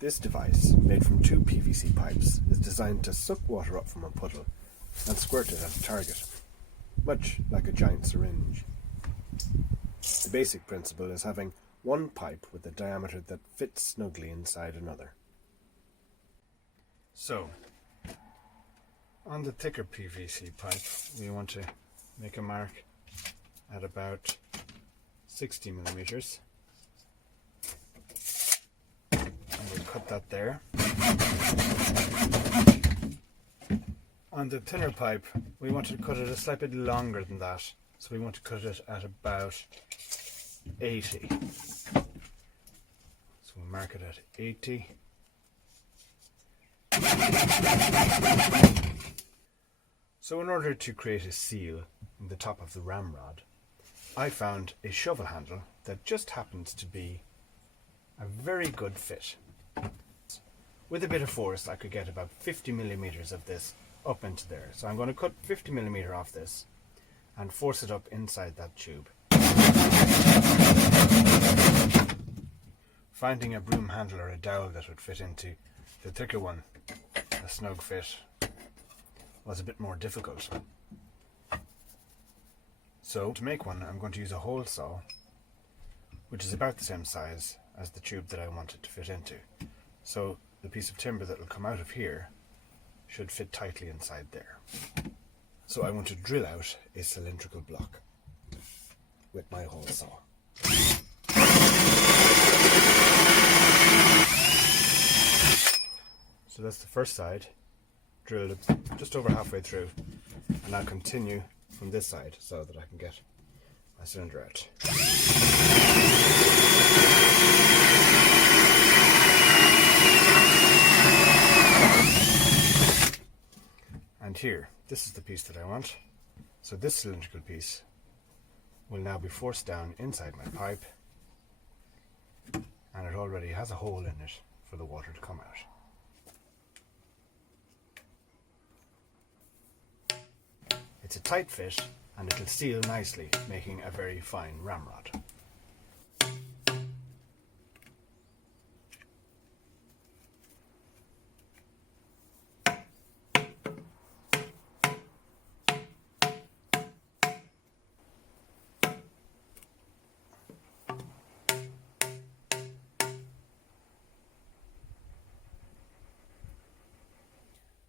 This device, made from two PVC pipes, is designed to suck water up from a puddle and squirt it at a target, much like a giant syringe. The basic principle is having one pipe with a diameter that fits snugly inside another. So, on the thicker PVC pipe, we want to make a mark at about 60 millimeters. And we'll cut that there. On the thinner pipe, we want to cut it a slight bit longer than that. So we want to cut it at about 80. So we'll mark it at 80. So in order to create a seal in the top of the ramrod, I found a shovel handle that just happens to be a very good fit. With a bit of force, I could get about 50 millimeters of this up into there. So I'm going to cut 50 millimeter off this and force it up inside that tube. Finding a broom handle or a dowel that would fit into the thicker one, a snug fit, was a bit more difficult. So to make one, I'm going to use a hole saw, which is about the same size as the tube that I want it to fit into. So the piece of timber that will come out of here should fit tightly inside there. So I want to drill out a cylindrical block with my hole saw. So that's the first side, drilled just over halfway through, and I'll continue from this side so that I can get my cylinder out. And here, this is the piece that I want. So this cylindrical piece will now be forced down inside my pipe, and it already has a hole in it for the water to come out. It's a tight fit and it'll seal nicely, making a very fine ramrod.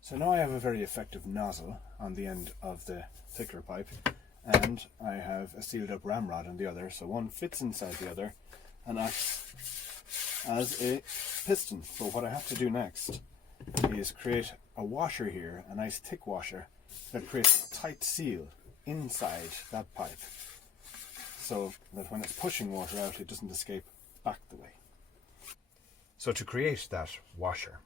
So now I have a very effective nozzle on the end of the thicker pipe, and I have a sealed up ramrod on the other, so one fits inside the other and acts as a piston. But what I have to do next is create a washer here, a nice thick washer that creates a tight seal inside that pipe, so that when it's pushing water out it doesn't escape back the way. So to create that washer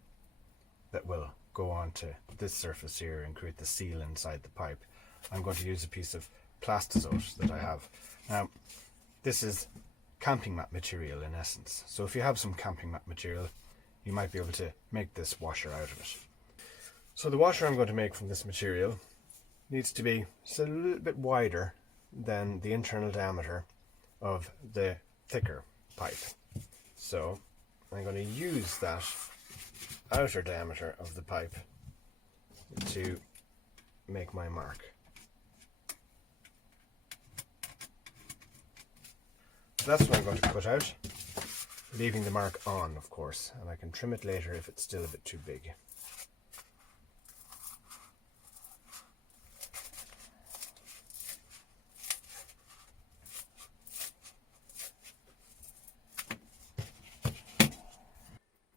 that will go onto this surface here and create the seal inside the pipe, I'm going to use a piece of plastizote that I have. Now, this is camping mat material in essence. So if you have some camping mat material, you might be able to make this washer out of it. So the washer I'm going to make from this material needs to be just a little bit wider than the internal diameter of the thicker pipe. So I'm going to use that outer diameter of the pipe to make my mark. So that's what I'm going to cut out, leaving the mark on, of course, and I can trim it later if it's still a bit too big.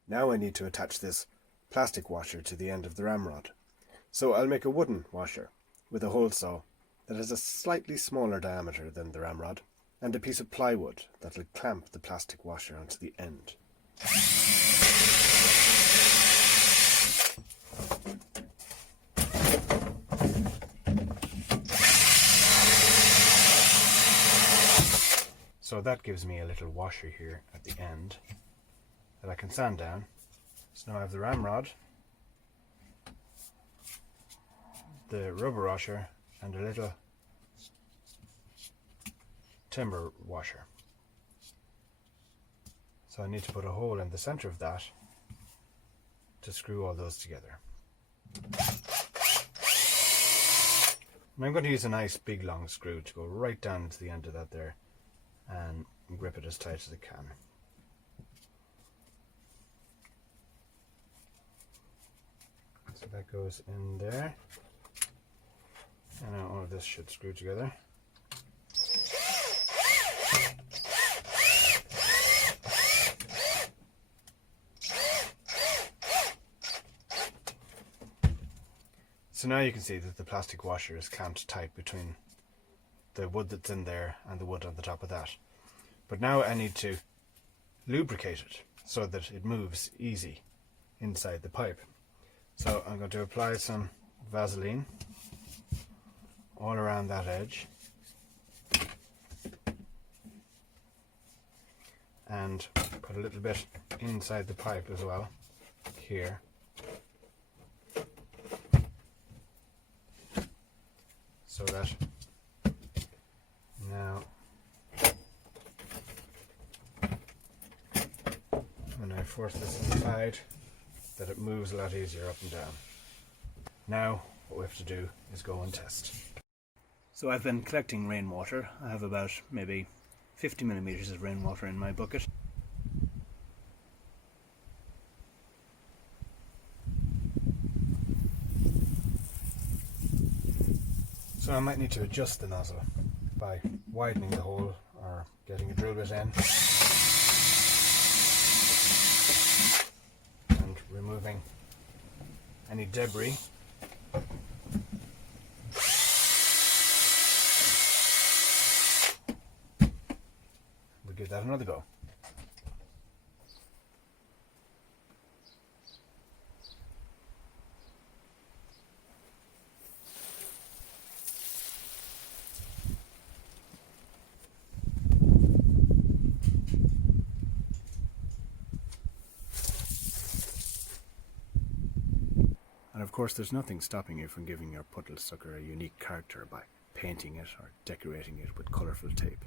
Now I need to attach this plastic washer to the end of the ramrod. So I'll make a wooden washer with a hole saw that has a slightly smaller diameter than the ramrod, and a piece of plywood that will clamp the plastic washer onto the end. So that gives me a little washer here at the end that I can sand down. So now I have the ramrod, the rubber washer, and a little timber washer. So I need to put a hole in the center of that to screw all those together. And I'm going to use a nice big long screw to go right down to the end of that there and grip it as tight as it can. So that goes in there, and now all of this should screw together. So now you can see that the plastic washer is clamped tight between the wood that's in there and the wood on the top of that. But now I need to lubricate it so that it moves easy inside the pipe. So I'm going to apply some Vaseline all around that edge and put a little bit inside the pipe as well, here. So that now when I force this inside, that it moves a lot easier up and down. Now what we have to do is go and test. So I've been collecting rainwater. I have about maybe 50 millimeters of rainwater in my bucket. So I might need to adjust the nozzle by widening the hole or getting a drill bit in and removing any debris. We'll give that another go. And of course there's nothing stopping you from giving your puddle sucker a unique character by painting it or decorating it with colourful tape.